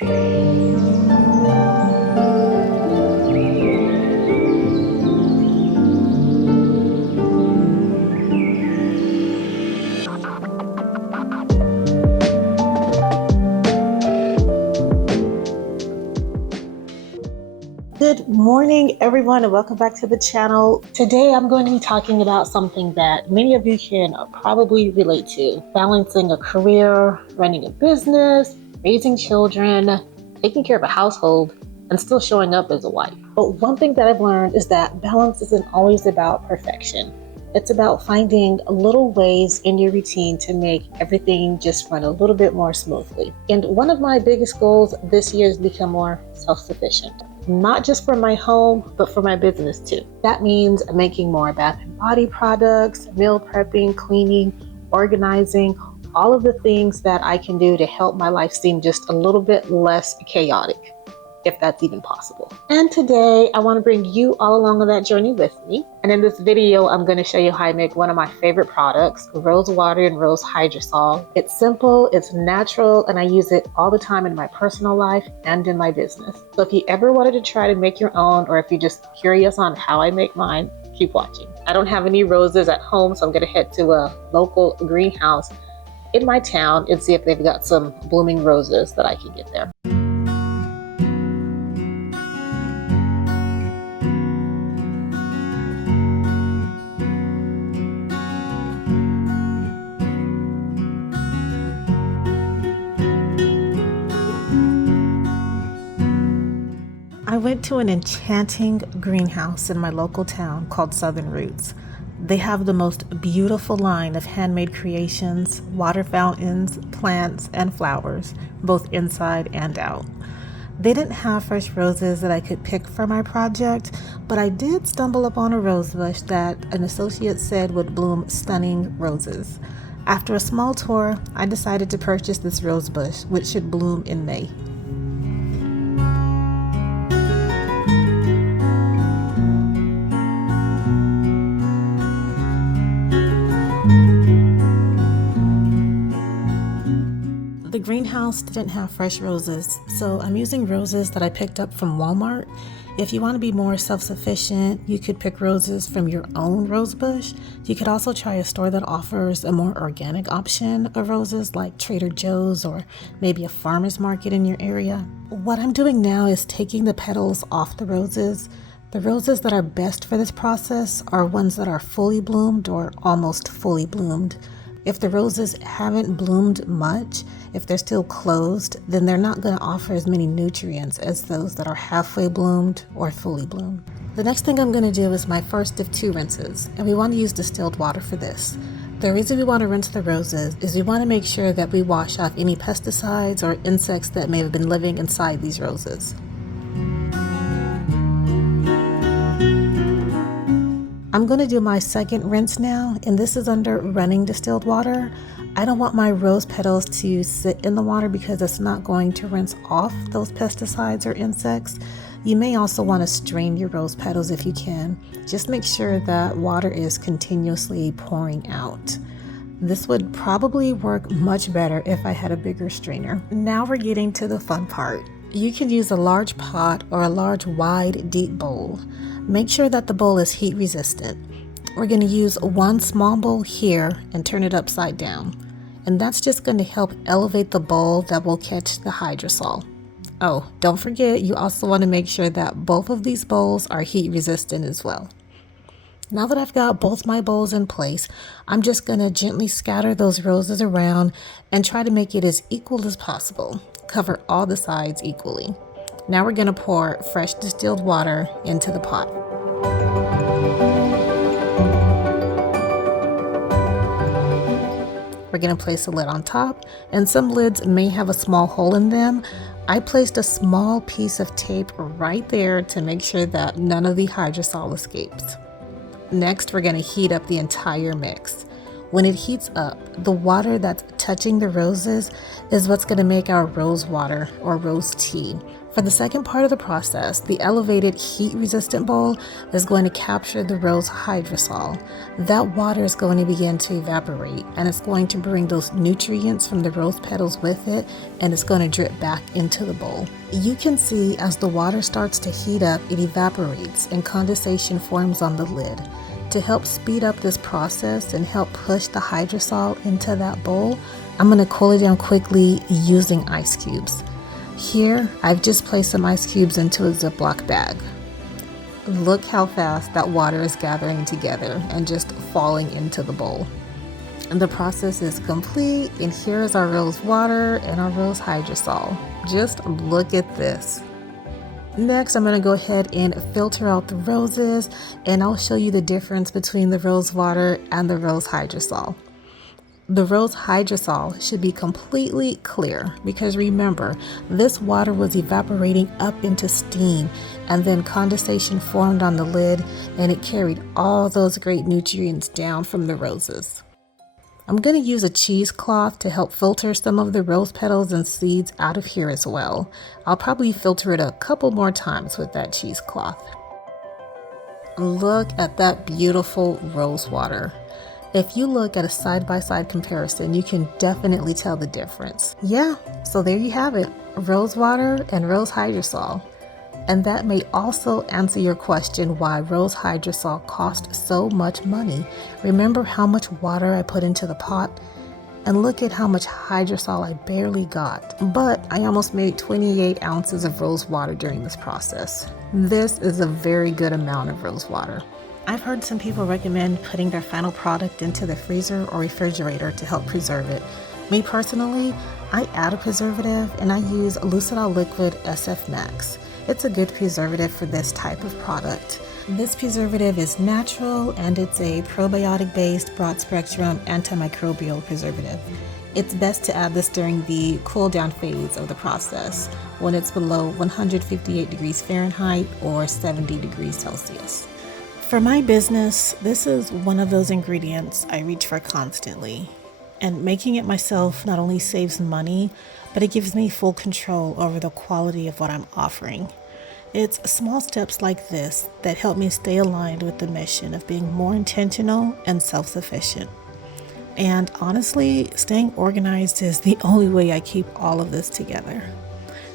Good morning, everyone, and welcome back to the channel. Today, I'm going to be talking about something that many of you can probably relate to: balancing a career, running a business, raising children, taking care of a household, and still showing up as a wife. But one thing that I've learned is that balance isn't always about perfection. It's about finding little ways in your routine to make everything just run a little bit more smoothly. And one of my biggest goals this year is to become more self-sufficient. Not just for my home, but for my business too. That means making more bath and body products, meal prepping, cleaning, organizing, all of the things that I can do to help my life seem just a little bit less chaotic, if that's even possible. And today I want to bring you all along on that journey with me. And in this video, I'm going to show you how I make one of my favorite products, rose water and rose hydrosol. It's simple, it's natural, and I use it all the time in my personal life and in my business. So if you ever wanted to try to make your own, or if you're just curious on how I make mine, keep watching. I don't have any roses at home, so I'm going to head to a local greenhouse in my town and see if they've got some blooming roses that I can get there. I went to an enchanting greenhouse in my local town called Southern Roots. They have the most beautiful line of handmade creations, water fountains, plants, and flowers, both inside and out. They didn't have fresh roses that I could pick for my project, but I did stumble upon a rose bush that an associate said would bloom stunning roses. After a small tour, I decided to purchase this rose bush, which should bloom in May. The greenhouse didn't have fresh roses, so I'm using roses that I picked up from Walmart. If you want to be more self-sufficient, you could pick roses from your own rose bush. You could also try a store that offers a more organic option of roses, like Trader Joe's or maybe a farmer's market in your area. What I'm doing now is taking the petals off the roses. The roses that are best for this process are ones that are fully bloomed or almost fully bloomed. If the roses haven't bloomed much, if they're still closed, then they're not going to offer as many nutrients as those that are halfway bloomed or fully bloomed. The next thing I'm going to do is my first of 2 rinses, and we want to use distilled water for this. The reason we want to rinse the roses is we want to make sure that we wash off any pesticides or insects that may have been living inside these roses. I'm going to do my second rinse now, and this is under running distilled water. I don't want my rose petals to sit in the water because it's not going to rinse off those pesticides or insects. You may also want to strain your rose petals if you can. Just make sure that water is continuously pouring out. This would probably work much better if I had a bigger strainer. Now we're getting to the fun part. You can use a large pot or a large wide deep bowl. Make sure that the bowl is heat resistant. We're going to use one small bowl here and turn it upside down. And that's just going to help elevate the bowl that will catch the hydrosol. Oh, don't forget, you also want to make sure that both of these bowls are heat resistant as well. Now that I've got both my bowls in place, I'm just going to gently scatter those roses around and try to make it as equal as possible. Cover all the sides equally. Now we're going to pour fresh distilled water into the pot. We're going to place a lid on top, and some lids may have a small hole in them. I placed a small piece of tape right there to make sure that none of the hydrosol escapes. Next, we're going to heat up the entire mix. When it heats up, the water that's touching the roses is what's going to make our rose water or rose tea. For the second part of the process, the elevated heat-resistant bowl is going to capture the rose hydrosol. That water is going to begin to evaporate, and it's going to bring those nutrients from the rose petals with it, and it's going to drip back into the bowl. You can see as the water starts to heat up, it evaporates and condensation forms on the lid. To help speed up this process and help push the hydrosol into that bowl, I'm going to cool it down quickly using ice cubes. Here, I've just placed some ice cubes into a Ziploc bag. Look how fast that water is gathering together and just falling into the bowl. And the process is complete, and here is our rose water and our rose hydrosol. Just look at this. Next, I'm going to go ahead and filter out the roses, and I'll show you the difference between the rose water and the rose hydrosol. The rose hydrosol should be completely clear because remember, this water was evaporating up into steam and then condensation formed on the lid and it carried all those great nutrients down from the roses. I'm going to use a cheesecloth to help filter some of the rose petals and seeds out of here as well. I'll probably filter it a couple more times with that cheesecloth. Look at that beautiful rose water. If you look at a side-by-side comparison, you can definitely tell the difference. Yeah, so there you have it, rose water and rose hydrosol. And that may also answer your question why rose hydrosol cost so much money. Remember how much water I put into the pot? And look at how much hydrosol I barely got. But I almost made 28 ounces of rose water during this process. This is a very good amount of rose water. I've heard some people recommend putting their final product into the freezer or refrigerator to help preserve it. Me personally, I add a preservative and I use Lucidol Liquid SF Max. It's a good preservative for this type of product. This preservative is natural and it's a probiotic-based broad-spectrum antimicrobial preservative. It's best to add this during the cool down phase of the process when it's below 158 degrees Fahrenheit or 70 degrees Celsius. For my business, this is one of those ingredients I reach for constantly. And making it myself not only saves money, but it gives me full control over the quality of what I'm offering. It's small steps like this that help me stay aligned with the mission of being more intentional and self-sufficient. And honestly, staying organized is the only way I keep all of this together.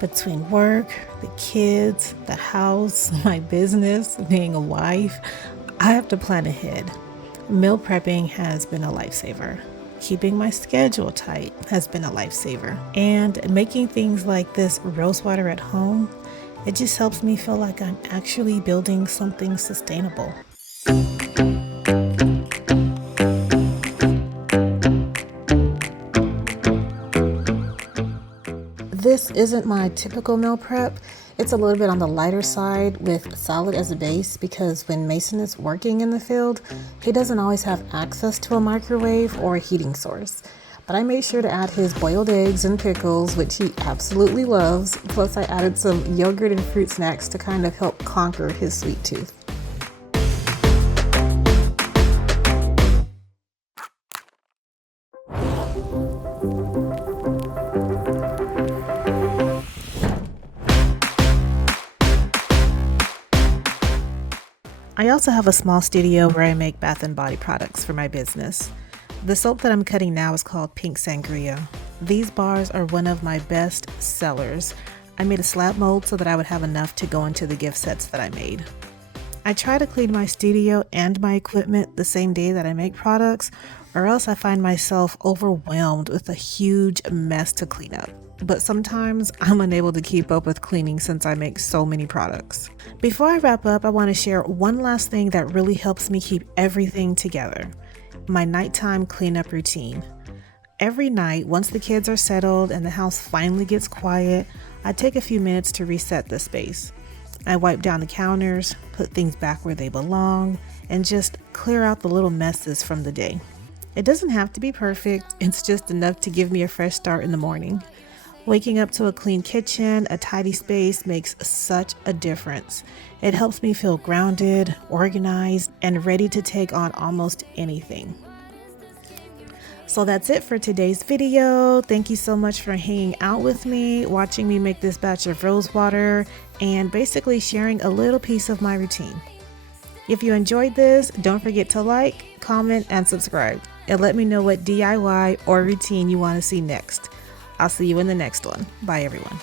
Between work, the kids, the house, my business, being a wife, I have to plan ahead. Meal prepping has been a lifesaver. Keeping my schedule tight has been a lifesaver. And making things like this rose water at home, it just helps me feel like I'm actually building something sustainable. This isn't my typical meal prep. It's a little bit on the lighter side with salad as a base because when Mason is working in the field, he doesn't always have access to a microwave or a heating source. But I made sure to add his boiled eggs and pickles, which he absolutely loves. Plus I added some yogurt and fruit snacks to kind of help conquer his sweet tooth. I also have a small studio where I make bath and body products for my business. The soap that I'm cutting now is called Pink Sangria. These bars are one of my best sellers. I made a slab mold so that I would have enough to go into the gift sets that I made. I try to clean my studio and my equipment the same day that I make products, or else I find myself overwhelmed with a huge mess to clean up. But sometimes I'm unable to keep up with cleaning since I make so many products. Before I wrap up, I want to share one last thing that really helps me keep everything together: my nighttime cleanup routine. Every night, once the kids are settled and the house finally gets quiet, I take a few minutes to reset the space. I wipe down the counters, put things back where they belong, and just clear out the little messes from the day. It doesn't have to be perfect, it's just enough to give me a fresh start in the morning. Waking up to a clean kitchen, a tidy space makes such a difference. It helps me feel grounded, organized, and ready to take on almost anything. So that's it for today's video. Thank you so much for hanging out with me, watching me make this batch of rose water, and basically sharing a little piece of my routine. If you enjoyed this, don't forget to like, comment, and subscribe, and let me know what DIY or routine you want to see next. I'll see you in the next one. Bye everyone.